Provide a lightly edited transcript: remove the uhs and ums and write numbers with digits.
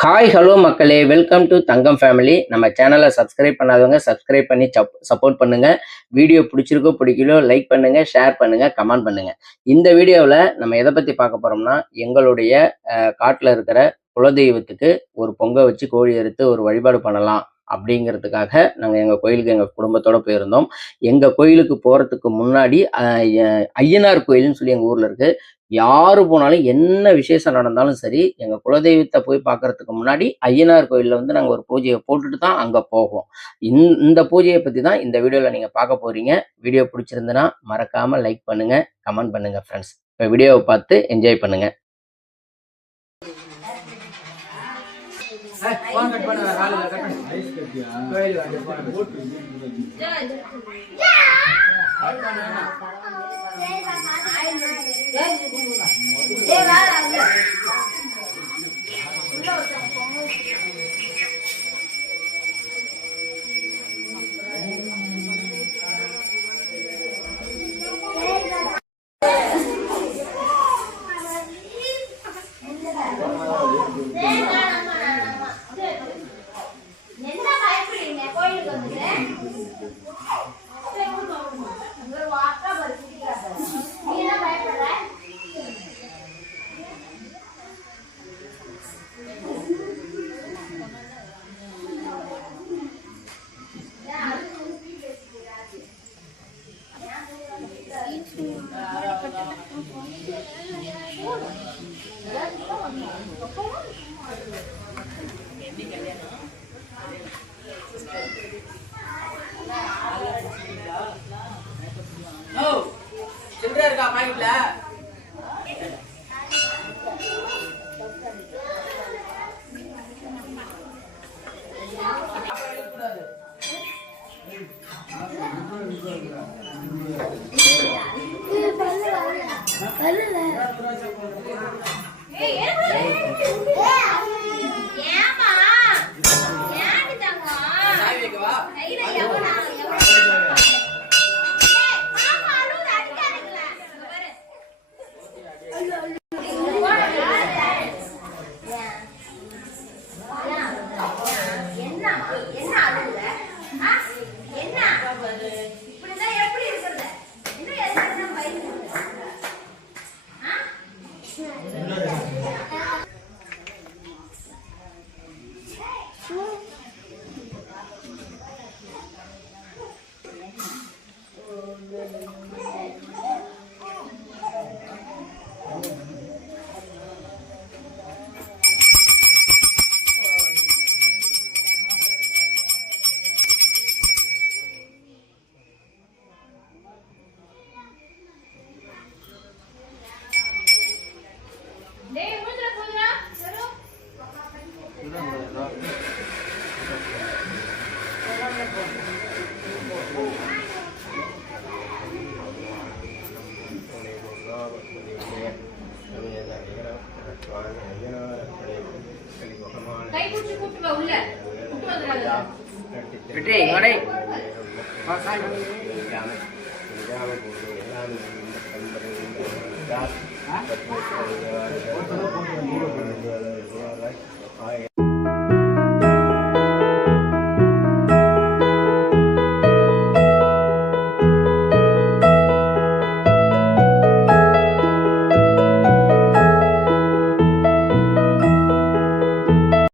Hi hello மக்களே, welcome to Thangam family. நம்ம சேனலை சப்ஸ்கிரைப் பண்ணாதவங்க சப்ஸ்கிரைப் பண்ணி சப்போர்ட் பண்ணுங்க. வீடியோ பிடிச்சிருக்கோ பிடிக்கலோ லைக் பண்ணுங்க, ஷேர் பண்ணுங்க, கமெண்ட் பண்ணுங்க. இந்த வீடியோவில் நம்ம எதை பற்றி பார்க்க போறோம்னா, எங்களுடைய காட்டில் இருக்கிற குலதெய்வத்துக்கு ஒரு பொங்க வச்சு கோழி அறுத்து ஒரு வழிபாடு பண்ணலாம் அப்படிங்கிறதுக்காக நாங்கள் எங்கள் கோயிலுக்கு எங்கள் குடும்பத்தோடு போயிருந்தோம். எங்கள் கோயிலுக்கு போகிறதுக்கு முன்னாடி ஐயனார் கோயில்னு சொல்லி எங்கள் ஊரில் இருக்குது. யாரு போனாலும் என்ன விசேஷம் நடந்தாலும் சரி, எங்கள் குலதெய்வத்தை போய் பார்க்கறதுக்கு முன்னாடி ஐயனார் கோயிலில் வந்து நாங்கள் ஒரு பூஜையை போட்டுட்டு தான் அங்கே போவோம். இந்த பூஜையை பற்றி தான் இந்த வீடியோவில் நீங்கள் பார்க்க போகிறீங்க. வீடியோ பிடிச்சிருந்துன்னா மறக்காமல் லைக் பண்ணுங்கள், கமெண்ட் பண்ணுங்கள் ஃப்ரெண்ட்ஸ். இப்போ வீடியோவை பார்த்து என்ஜாய் பண்ணுங்கள். சில்லறை இருக்கா பாக்கெட்ல?